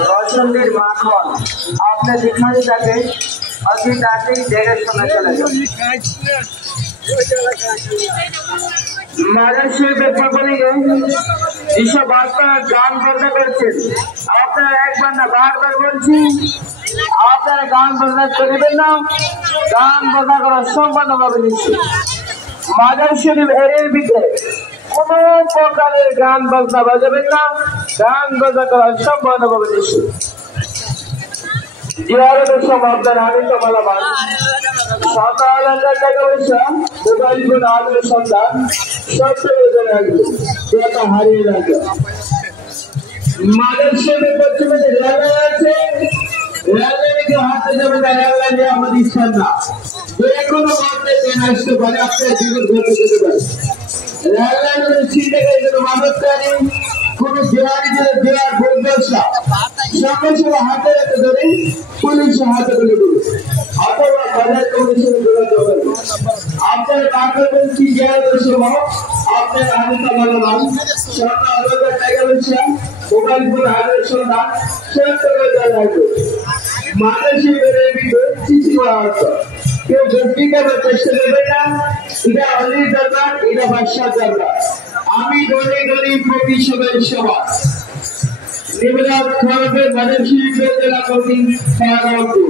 रोशनदीर माखन आपने दिखाई जाके अभी जाके जगह समय चले महाराष्ट्र पेपर बोलेंगे जिससे बात पर गान बंद करते आपने एक बंदा बार-बार बोलছি আপনারা গান বাজনা করবেন না গান বাজনা করা সম্পূর্ণভাবে নিষেধ মাজার শরীফ এর ভিতরে কোন প্রকারের গান বাজনা বাজাবেন না গান বাজনা করা সম্পূর্ণভাবে নিষেধ জিয়ারতের সময় আপনার হাতে মালামাল সকাল টাকা পয়সা মোবাইল ফোন আলোর সন্ধান সব জন্য আসবে যেটা হারিয়ে যাবে মাজার শরীফের পশ্চিমে রেলওয়ে আছে রেলওয়ে के हाथ में जब রেলওয়ে নিয়ে আমাদের ইচ্ছা না যে কোনো মতে ট্রেন আসতে পারে আপনার জীবন ঘটে যেতে পারে রেলওয়ে চিন্তা করে কোনো মানবতারি কোনো দেয়ার বন্ধসা সবকিছু হাতে রেখে ধরে পুলিশ হাতে তুলে দেবে অথবা বাজার কমিশন যোগাযোগ করবে আপনার কাগজের কি জিয়ারতের সময় আপনার হাতে মালামাল সরকার আলাদা টাকা পয়সা মোবাইল ফোন হাতের সন্ধান সব করে দেওয়া হবে মানসিক এর ভিতরে কিছু করা হচ্ছে কেউ ব্যক্তিগত চেষ্টা করবে না এটা অলি দরকার এটা বাদশাহ দরকার আমি গলি গলি প্রতিশোধের সমাজ নিবরাত খরচের মানসিক জেলা কমিটি সভাপতি